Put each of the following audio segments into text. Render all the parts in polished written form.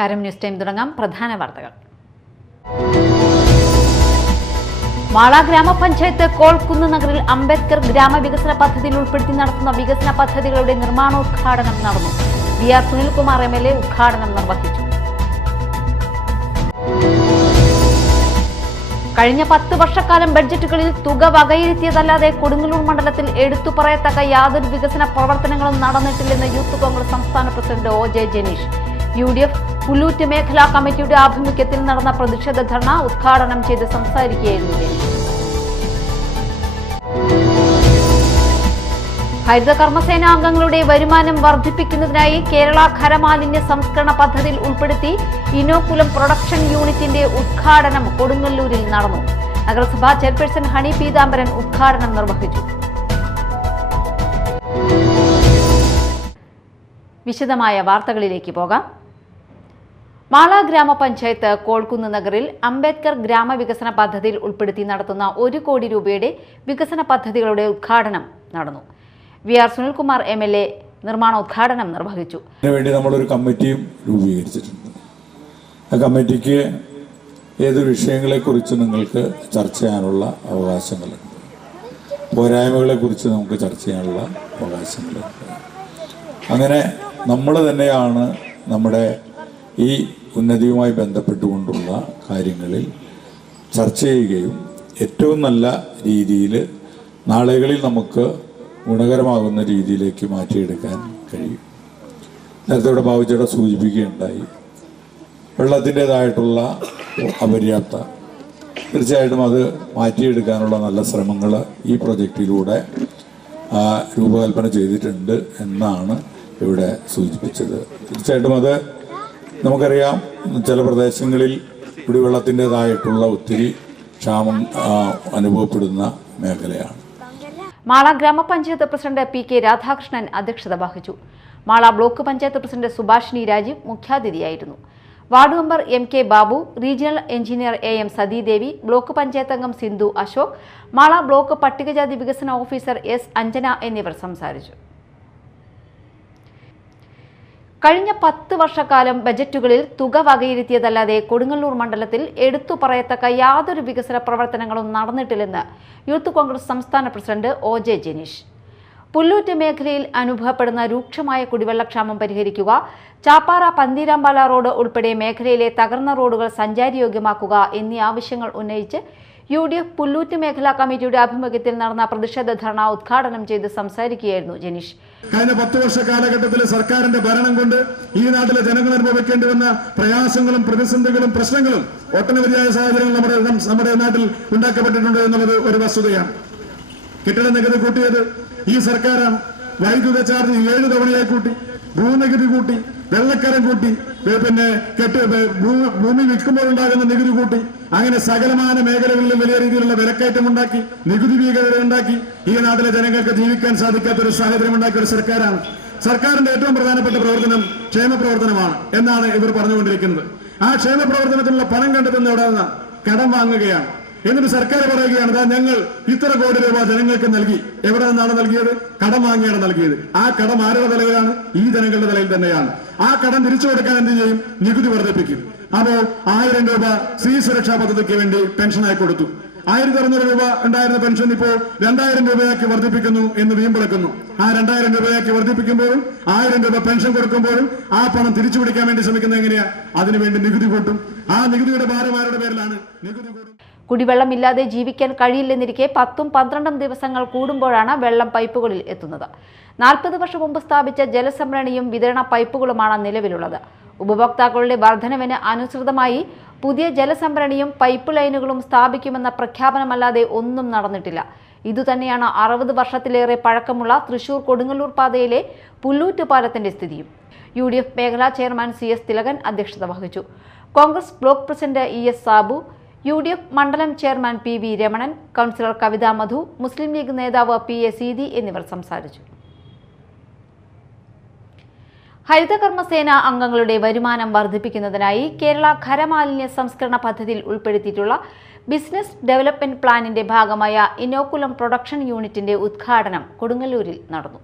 നമസ്കാരം. News time തുടങ്ങാം. പ്രധാന വാർത്തകൾ. മാള ഗ്രാമപഞ്ചായത്ത് കോൾക്കുന്ന് നഗറിൽ അംബേദ്കർ ഗ്രാമവികസന പദ്ധതിയിൽ ഉൾപ്പെടുത്തി നടത്തുന്ന വികസന പദ്ധതികളുടെ നിർമ്മാണോദ്ഘാടനം നടന്നു. വി.ആർ. സുനിൽകുമാർ എം.എൽ.എ. ഉദ്ഘാടനം നിർവഹിച്ചു. കഴിഞ്ഞ 10 വർഷക്കാലം ബഡ്ജറ്റുകളിൽ തുക വകയിരുത്തിയതല്ലാതെ കൊടുങ്ങല്ലൂർ മണ്ഡലത്തിൽ എടുത്തു പറയത്തക്ക യാതൊരു വികസന പ്രവർത്തനങ്ങളും നടന്നിട്ടില്ലെന്ന് യൂത്ത് കോൺഗ്രസ് സംസ്ഥാന പ്രസിഡന്റ് ഒ.ജെ. ജനീഷ്. UDF പുല്ലൂറ്റ് മേഖലാ കമ്മിറ്റിയുടെ ആഭിമുഖ്യത്തിൽ നടന്ന പ്രതിഷേധ ധർണ ഉദ്ഘാടനം ചെയ്ത് സംസാരിക്കുകയായിരുന്നു ജനീഷ്. ഹരിത കർമ്മസേന അംഗങ്ങളുടെ വരുമാനം വർദ്ധിപ്പിക്കുന്നതിനായി കേരള ഖരമാലിന്യ സംസ്കരണ പദ്ധതിയിൽ ഉൾപ്പെടുത്തി ഇനോക്കുലം പ്രൊഡക്ഷൻ യൂണിറ്റിന്റെ ഉദ്ഘാടനം കൊടുങ്ങല്ലൂരിൽ നടന്നു. നഗരസഭാ ചെയർപേഴ്സൺ ഹണി പീതാംബരൻ ഉദ്ഘാടനം നിർവഹിച്ചു. വിശദമായ വാർത്തകളിലേക്ക് പോകാം. മാള ഗ്രാമപഞ്ചായത്ത് കോൾക്കുന്ന് നഗറിൽ അംബേദ്കർ ഗ്രാമവികസന പദ്ധതിയിൽ ഉൾപ്പെടുത്തി നടത്തുന്ന 1 കോടി രൂപയുടെ വികസന പദ്ധതികളുടെ ഉദ്ഘാടനം നടന്നു. വി.ആർ. സുനിൽകുമാർ എം.എൽ.എ. നിർമ്മാണോദ്ഘാടനം നിർവഹിച്ചു. അതിനുവേണ്ടി നമ്മളൊരു കമ്മിറ്റിയും രൂപീകരിച്ചിട്ടുണ്ട്. ആ കമ്മിറ്റിക്ക് ഏത് വിഷയങ്ങളെക്കുറിച്ച് നിങ്ങൾക്ക് ചർച്ച ചെയ്യാനുള്ള അവകാശങ്ങളുണ്ട്, പോരായ്മകളെക്കുറിച്ച് നമുക്ക് ചർച്ച ചെയ്യാനുള്ള അവകാശങ്ങളുണ്ട്. അങ്ങനെ നമ്മൾ തന്നെയാണ് നമ്മുടെ ഈ ഉന്നതിയുമായി ബന്ധപ്പെട്ടുകൊണ്ടുള്ള കാര്യങ്ങളിൽ ചർച്ച ചെയ്യുകയും ഏറ്റവും നല്ല രീതിയിൽ നാളുകളിൽ നമുക്ക് ഗുണകരമാകുന്ന രീതിയിലേക്ക് മാറ്റിയെടുക്കാൻ കഴിയും. നേരത്തെ ഇവിടെ ബാബുചേട്ട സൂചിപ്പിക്കുകയുണ്ടായി, വെള്ളത്തിൻ്റെതായിട്ടുള്ള അപര്യാപ്ത, തീർച്ചയായിട്ടും അത് മാറ്റിയെടുക്കാനുള്ള നല്ല ശ്രമങ്ങൾ ഈ പ്രൊജക്റ്റിലൂടെ രൂപകൽപ്പന ചെയ്തിട്ടുണ്ട് എന്നാണ് ഇവിടെ സൂചിപ്പിച്ചത്. തീർച്ചയായിട്ടും അത് നമുക്കറിയാം, ചില പ്രദേശങ്ങളിൽ കുടിവെള്ളത്തിൻ്റെതായിട്ടുള്ള ഒത്തിരി ക്ഷാമം അനുഭവപ്പെടുന്ന മേഖലയാണ്. മാള ഗ്രാമപഞ്ചായത്ത് പ്രസിഡന്റ് പി.കെ. രാധാകൃഷ്ണൻ അധ്യക്ഷത വഹിച്ചു. മാള ബ്ലോക്ക് പഞ്ചായത്ത് പ്രസിഡന്റ് സുഭാഷിണി രാജീവ് മുഖ്യാതിഥിയായിരുന്നു. Ward member M.K. Babu, regional engineer A.M. Sathidevi, block panchayat അംഗം സിന്ധു അശോക്, മാള ബ്ലോക്ക് പട്ടികജാതി വികസന ഓഫീസർ S. അഞ്ജന എന്നിവർ സംസാരിച്ചു. കഴിഞ്ഞ 10 വർഷക്കാലം ബജറ്റുകളിൽ തുക വകയിരുത്തിയതല്ലാതെ കൊടുങ്ങല്ലൂർ മണ്ഡലത്തിൽ എടുത്തു പറയത്തക്ക യാതൊരു വികസന പ്രവർത്തനങ്ങളും നടന്നിട്ടില്ലെന്ന് യൂത്ത് കോൺഗ്രസ് സംസ്ഥാന പ്രസിഡന്റ് ഒ.ജെ. ജനീഷ്. പുല്ലൂറ്റ് മേഖലയിൽ അനുഭവപ്പെടുന്ന രൂക്ഷമായ കുടിവെള്ളക്ഷാമം പരിഹരിക്കുക, ചാപ്പാറ പന്തീരാമ്പാല റോഡ് ഉൾപ്പെടെ മേഖലയിലെ തകർന്ന റോഡുകൾ സഞ്ചാരയോഗ്യമാക്കുക എന്നീ ആവശ്യങ്ങൾ ഉന്നയിച്ച് UDF പുല്ലൂറ്റ് മേഖലാ കമ്മിറ്റിയുടെ ആഭിമുഖ്യത്തിൽ നടന്ന പ്രതിഷേധ ധർണ ഉദ്ഘാടനം ചെയ്ത് സംസാരിക്കുകയായിരുന്നു ജനീഷ്. കഴിഞ്ഞ 10 വർഷ കാലഘട്ടത്തിലെ സർക്കാരിന്റെ ഭരണം കൊണ്ട് ഈ നാട്ടിലെ ജനങ്ങൾ അനുഭവിക്കേണ്ടി വന്ന പ്രയാസങ്ങളും പ്രതിസന്ധികളും പ്രശ്നങ്ങളും ഒട്ടനവധിയായ സാഹചര്യങ്ങൾ നമ്മുടെ നാട്ടിൽ ഉണ്ടാക്കപ്പെട്ടിട്ടുണ്ട് എന്നുള്ളത് ഒരു വസ്തുതയാണ്. കെട്ടിട നികുതി കൂട്ടിയത് ഈ സർക്കാരാണ്. വൈദ്യുത ചാർജ് 7 തവണയായി കൂട്ടി, ഭൂനികുതി കൂട്ടി, വെള്ളക്കരം കൂട്ടി, പിന്നെ ഭൂമി വിൽക്കുമ്പോഴുണ്ടാകുന്ന നികുതി കൂട്ടി, അങ്ങനെ സകലമാന മേഖലകളിലും വലിയ രീതിയിലുള്ള വിലക്കയറ്റം ഉണ്ടാക്കി, നികുതി ഭീകരത ഉണ്ടാക്കി ഈ നാട്ടിലെ ജനങ്ങൾക്ക് ജീവിക്കാൻ സാധിക്കാത്തൊരു സാഹചര്യം ഉണ്ടാക്കിയ ഒരു സർക്കാരാണ്. സർക്കാരിന്റെ ഏറ്റവും പ്രധാനപ്പെട്ട പ്രവർത്തനം ക്ഷേമ പ്രവർത്തനമാണ് എന്നാണ് ഇവർ പറഞ്ഞുകൊണ്ടിരിക്കുന്നത്. ആ ക്ഷേമ പ്രവർത്തനത്തിനുള്ള പണം കണ്ടെത്തുന്ന എവിടെ നിന്നാണ്? കടം വാങ്ങുകയാണ്. എന്നിട്ട് സർക്കാർ പറയുകയാണ്, ഞങ്ങൾ ഇത്ര കോടി രൂപ ജനങ്ങൾക്ക് നൽകി. എവിടെ നിന്നാണ് നൽകിയത്? കടം വാങ്ങിയാണ് നൽകിയത്. ആ കടം ആരുടെ തലയിലാണ്? ഈ ജനങ്ങളുടെ തലയിൽ തന്നെയാണ്. ആ കടം തിരിച്ചു കൊടുക്കാൻ എന്ത് ചെയ്യും? നികുതി വർദ്ധിപ്പിക്കും. അപ്പോൾ 1000 രൂപ സ്ത്രീ സുരക്ഷാ പദ്ധതിക്ക് വേണ്ടി പെൻഷനായി കൊടുത്തു. 1600 രൂപ ഉണ്ടായിരുന്ന പെൻഷൻ ഇപ്പോൾ 2000 രൂപയാക്കി വർദ്ധിപ്പിക്കുന്നു എന്ന് വീമ്പിളക്കുന്നു. ആ 2000 രൂപയാക്കി വർദ്ധിപ്പിക്കുമ്പോഴും 1000 രൂപ പെൻഷൻ കൊടുക്കുമ്പോഴും ആ പണം തിരിച്ചു പിടിക്കാൻ വേണ്ടി ശ്രമിക്കുന്നത് എങ്ങനെയാ? അതിനുവേണ്ടി നികുതി കൂട്ടും. ആ നികുതിയുടെ ഭാരം ആരുടെ പേരിലാണ്? നികുതി കൂട്ടും. കുടിവെള്ളമില്ലാതെ ജീവിക്കാൻ കഴിയില്ലെന്നിരിക്കെ 10-12 ദിവസങ്ങൾ കൂടുമ്പോഴാണ് വെള്ളം പൈപ്പുകളിൽ എത്തുന്നത്. 40 വർഷം മുമ്പ് സ്ഥാപിച്ച ജലസംഭരണിയും വിതരണ പൈപ്പുകളുമാണ് നിലവിലുള്ളത്. ഉപഭോക്താക്കളുടെ വർധനവിന് അനുസൃതമായി പുതിയ ജലസംഭരണിയും പൈപ്പ് ലൈനുകളും സ്ഥാപിക്കുമെന്ന പ്രഖ്യാപനമല്ലാതെ ഒന്നും നടന്നിട്ടില്ല. ഇതുതന്നെയാണ് 60 വർഷത്തിലേറെ പഴക്കമുള്ള തൃശൂർ കൊടുങ്ങല്ലൂർ പാതയിലെ പുല്ലൂറ്റ് പാലത്തിന്റെ സ്ഥിതിയും. UDF മേഖലാ ചെയർമാൻ C.S. തിലകൻ അധ്യക്ഷത വഹിച്ചു. Congress block president E.S. Sabu, UDF മണ്ഡലം ചെയർമാൻ P.V. രമണൻ, കൗൺസിലർ കവിത മധു, മുസ്ലിം ലീഗ് നേതാവ് P.A. സീതി എന്നിവർ സംസാരിച്ചു. ഹരിത കർമ്മസേന അംഗങ്ങളുടെ വരുമാനം വർദ്ധിപ്പിക്കുന്നതിനായി കേരള ഖരമാലിന്യ സംസ്കരണ പദ്ധതിയിൽ ഉൾപ്പെടുത്തിയിട്ടുള്ള ബിസിനസ് ഡെവലപ്മെന്റ് പ്ലാനിന്റെ ഭാഗമായ ഇനോക്കുലം പ്രൊഡക്ഷൻ യൂണിറ്റിന്റെ ഉദ്ഘാടനം കൊടുങ്ങല്ലൂരിൽ നടന്നു.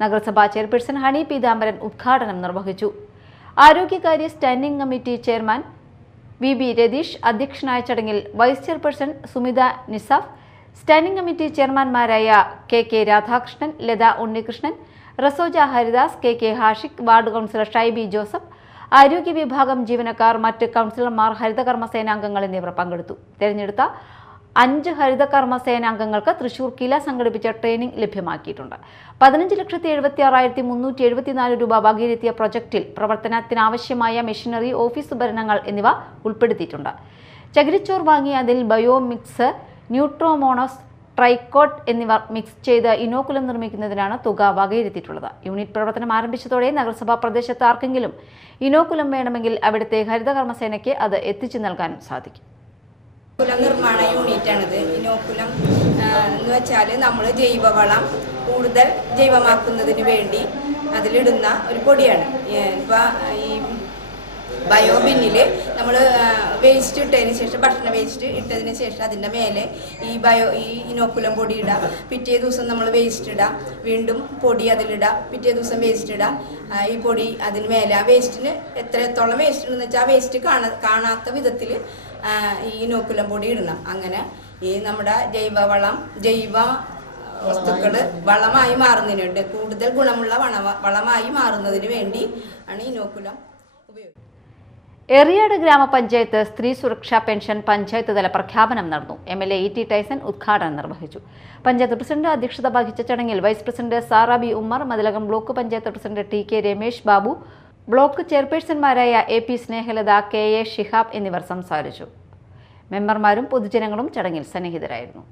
നഗരസഭാ ചെയർപേഴ്സൺ ഹണി പീതാംബരൻ ഉദ്ഘാടനം നിർവഹിച്ചു. ആരോഗ്യകാര്യ standing committee chairman VB Ratheesh അധ്യക്ഷനായ ചടങ്ങിൽ vice chairperson Sumitha Nisaf, standing committee ചെയർമാൻമാരായ KK Radhakrishnan, Latha Unnikrishnan, Rasoja Haridas, KK Hashik, ward councillor Shaibi Joseph, ആരോഗ്യ വിഭാഗം ജീവനക്കാർ, മറ്റ് കൗൺസിലർമാർ, ഹരിതകർമ്മ സേനാംഗങ്ങൾ എന്നിവർ പങ്കെടുത്തു. തെരഞ്ഞെടുത്ത 5 ഹരിതകർമ്മ സേനാംഗങ്ങൾക്ക് തൃശൂർ കില സംഘടിപ്പിച്ച ട്രെയിനിംഗ് ലഭ്യമാക്കിയിട്ടുണ്ട്. 15,76,374 രൂപ വകയിരുത്തിയ പ്രൊജക്റ്റിൽ പ്രവർത്തനത്തിനാവശ്യമായ മെഷീനറി, ഓഫീസ് ഉപകരണങ്ങൾ എന്നിവ ഉൾപ്പെടുത്തിയിട്ടുണ്ട്. ചകിരിച്ചോർ വാങ്ങി അതിൽ ബയോമിക്സ്, ന്യൂട്രോമോണോസ്, ട്രൈക്കോട്ട് എന്നിവ മിക്സ് ചെയ്ത് ഇനോക്കുലം നിർമ്മിക്കുന്നതിനാണ് തുക വകയിരുത്തിയിട്ടുള്ളത്. യൂണിറ്റ് പ്രവർത്തനം ആരംഭിച്ചതോടെ നഗരസഭാ പ്രദേശത്ത് ആർക്കെങ്കിലും ഇനോക്കുലം വേണമെങ്കിൽ അവിടുത്തെ ഹരിതകർമ്മസേനയ്ക്ക് അത് എത്തിച്ചു നൽകാൻ സാധിക്കും. നിർമ്മാണ യൂണിറ്റാണിത്. ഇനോക്കുലം എന്ന് വെച്ചാൽ നമ്മൾ ജൈവവളം കൂടുതൽ ജൈവമാക്കുന്നതിന് വേണ്ടി അതിലിടുന്ന ഒരു പൊടിയാണ്. ഇപ്പോൾ ഈ ബയോ ബിന്നിൽ നമ്മൾ വേസ്റ്റ് ഇട്ടതിന് ശേഷം, ഭക്ഷണ വേസ്റ്റ് ഇട്ടതിന് ശേഷം അതിൻ്റെ മേലെ ഈ ഇനോക്കുലം പൊടി ഇടാം. പിറ്റേ ദിവസം നമ്മൾ വേസ്റ്റ് ഇടാം, വീണ്ടും പൊടി അതിലിടാം, പിറ്റേ ദിവസം വേസ്റ്റ് ഇടാം. ഈ പൊടി അതിന് മേലെ ആ വേസ്റ്റിന് എത്രത്തോളം വേസ്റ്റ് ഉണ്ടെന്ന് വെച്ചാൽ ആ വേസ്റ്റ് കാണാത്ത വിധത്തിൽ ഈ ഇനോക്കുലം പൊടി ഇടണം. അങ്ങനെ ഈ നമ്മുടെ ജൈവ വസ്തുക്കൾ വളമായി മാറുന്നതിനുണ്ട്, കൂടുതൽ ഗുണമുള്ള വളമായി മാറുന്നതിന് വേണ്ടി ആണ് ഇനോക്കുലം ഉപയോഗിക്കുന്നത്. എറിയാട് ഗ്രാമപഞ്ചായത്ത് സ്ത്രീ സുരക്ഷാ പെൻഷൻ പഞ്ചായത്ത് തല പ്രഖ്യാപനം നടന്നു. MLA E.T. ടൈസൺ ഉദ്ഘാടനം നിർവഹിച്ചു. പഞ്ചായത്ത് പ്രസിഡന്റ് അധ്യക്ഷത വഹിച്ച ചടങ്ങിൽ vice president Sara B Ummer, Mathilakam block panchayat president TK Ramesh Babu, block ചെയർപേഴ്സൺമാരായ AP സ്നേഹലത, KA ഷിഹാബ് എന്നിവർ സംസാരിച്ചു. മെമ്പർമാരും പൊതുജനങ്ങളും ചടങ്ങിൽ സന്നിഹിതരായിരുന്നു.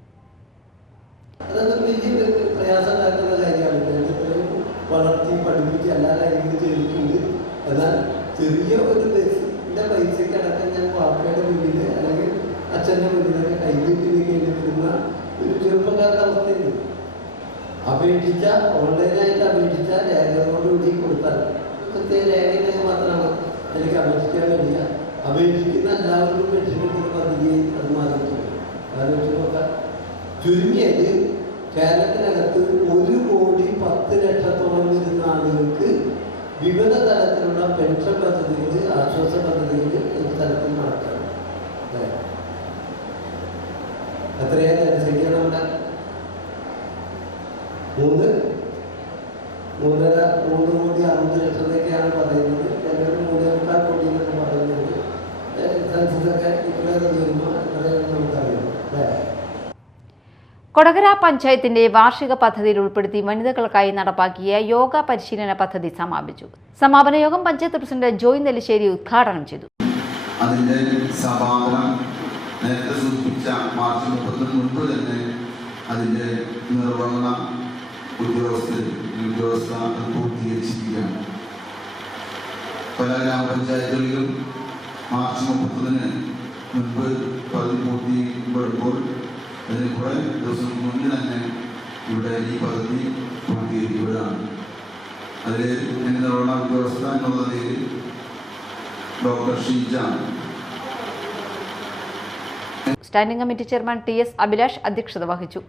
ചെറിയ ഒരു ബസ്സിൻ്റെ പൈസക്കടക്കം ഞാൻ വാപ്പയുടെ മുന്നിൽ അല്ലെങ്കിൽ അച്ഛൻ്റെ മുന്നിലൊക്കെ കൈകിട്ടിരിക്കേണ്ടി വരുന്ന ഒരു ചെറുപ്പക്കാരുടെ അവസ്ഥയുണ്ട്. ഓൺലൈനായിട്ട് അപേക്ഷിച്ച രേഖകളോടുകൂടി കൊടുത്താൽ പ്രത്യേക രേഖയിലേക്ക് മാത്രമാണ് എനിക്ക് അപേക്ഷിക്കാൻ കഴിയുക. അപേക്ഷിക്കുന്ന എല്ലാവർക്കും പെൻഷൻ കിട്ടുന്ന പദ്ധതി അത് മാറിയിട്ടുണ്ട്. ആലോചിച്ച് നോക്കാം, ചുരുങ്ങിയത് കേരളത്തിനകത്ത് 1,10,00,000 വരുന്ന ആളുകൾക്ക് വിവിധ തരത്തിലുള്ള പെൻഷൻ പദ്ധതികൾ, ആശ്വാസ പദ്ധതികൾ ഒരു തരത്തിൽ നടക്കണം. എത്രയാ ജനസംഖ്യ നമ്മുടെ? 3,60,00,000 പറയുന്നത്. ചിലർ 3,4 കോടി എന്നൊക്കെ പറയുന്നത്. സെൻസസൊക്കെ ഇപ്പോഴേ വരുമ്പോൾ എത്രയാണെന്ന് നമുക്കറിയാം. കൊടകര പഞ്ചായത്തിന്റെ വാർഷിക പദ്ധതിയിൽ ഉൾപ്പെടുത്തി വനിതകൾക്കായി നടപ്പാക്കിയ യോഗ പരിശീലന പദ്ധതി സമാപിച്ചു. സമാപന യോഗം പഞ്ചായത്ത് പ്രസിഡന്റ് ജോയ് നെല്ലിശ്ശേരി ഉദ്ഘാടനം ചെയ്തു. അതിന്റെ സമാപനം നേരത്തെ സൂചിപ്പിച്ച മാർച്ച് 30 മുൻപ് തന്നെ അതിന്റെ നിർവഹണ ഉദ്യോഗസ്ഥ പൂർത്തീകരിച്ചിരിക്കുകയാണ്. പല ഗ്രാമപഞ്ചായത്തുകളിലും മാർച്ച് 30 മുൻപ് പദ്ധതി പൂർത്തീകരിക്കപ്പെടുമ്പോൾ അതിന് കുറേ ദിവസം മുന്നേ തന്നെ ഇവിടെ ഈ പദ്ധതി പൂർത്തീകരിക്കുകയാണ്. അതിൽ നിർവഹണ ഉദ്യോഗസ്ഥ എന്നുള്ള നിലയിൽ doctor Sheeja. Standing committee chairman TS Abhilash അധ്യക്ഷത വഹിച്ചു.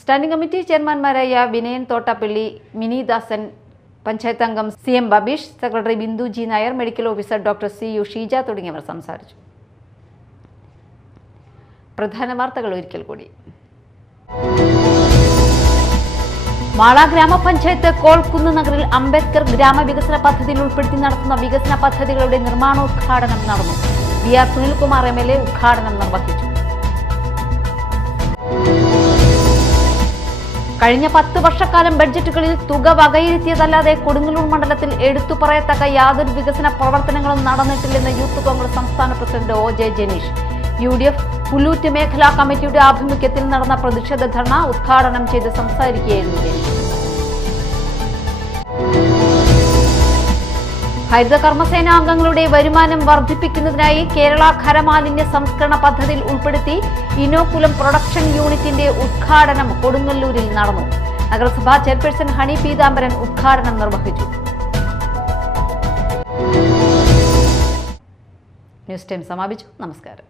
സ്റ്റാൻഡിംഗ് കമ്മിറ്റി ചെയർമാൻമാരായ വിനയൻ തോട്ടപ്പള്ളി, മിനി ദാസൻ, പഞ്ചായത്ത് അംഗം CM Babeesh, secretary Bindu G. Nair, medical officer doctor CU Sheeja തുടങ്ങിയവർ സംസാരിച്ചു. പ്രധാന വാർത്തകൾ ഒരിക്കൽ കൂടി. മാള ഗ്രാമപഞ്ചായത്ത് കോൾക്കുന്ന് നഗറിൽ അംബേദ്കർ ഗ്രാമവികസന പദ്ധതിയിൽ ഉൾപ്പെടുത്തി നടത്തുന്ന വികസന പദ്ധതികളുടെ നിർമ്മാണോദ്ഘാടനം നടന്നു. VR സുനിൽകുമാർ MLA ഉദ്ഘാടനം നിർവഹിച്ചു. കഴിഞ്ഞ 10 വർഷക്കാലം ബഡ്ജറ്റുകളിൽ തുക വകയിരുത്തിയതല്ലാതെ കൊടുങ്ങല്ലൂർ മണ്ഡലത്തിൽ എടുത്തു പറയത്തക്ക യാതൊരു വികസന പ്രവർത്തനങ്ങളും നടന്നിട്ടില്ലെന്ന് യൂത്ത് കോൺഗ്രസ് സംസ്ഥാന president OJ Janeesh. UDF Pullut മേഖലാ കമ്മിറ്റിയുടെ ആഭിമുഖ്യത്തിൽ നടന്ന പ്രതിഷേധ ധർണ ഉദ്ഘാടനം ചെയ്ത് സംസാരിക്കുകയായിരുന്നു ജനീഷ്. ഹരിതകർമ്മസേന അംഗങ്ങളുടെ വരുമാനം വർദ്ധിപ്പിക്കുന്നതിനായി കേരള ഖരമാലിന്യ സംസ്കരണ പദ്ധതിയിൽ ഉൾപ്പെടുത്തി ഇനോക്കുലം പ്രൊഡക്ഷൻ യൂണിറ്റിന്റെ ഉദ്ഘാടനം കൊടുങ്ങല്ലൂരിൽ നടന്നു. നഗരസഭാ ചെയർപേഴ്സൺ ഹണി പീതാംബരൻ ഉദ്ഘാടനം നിർവഹിച്ചു. ന്യൂസ് ടൈം സമാപിച്ചു. നമസ്കാരം.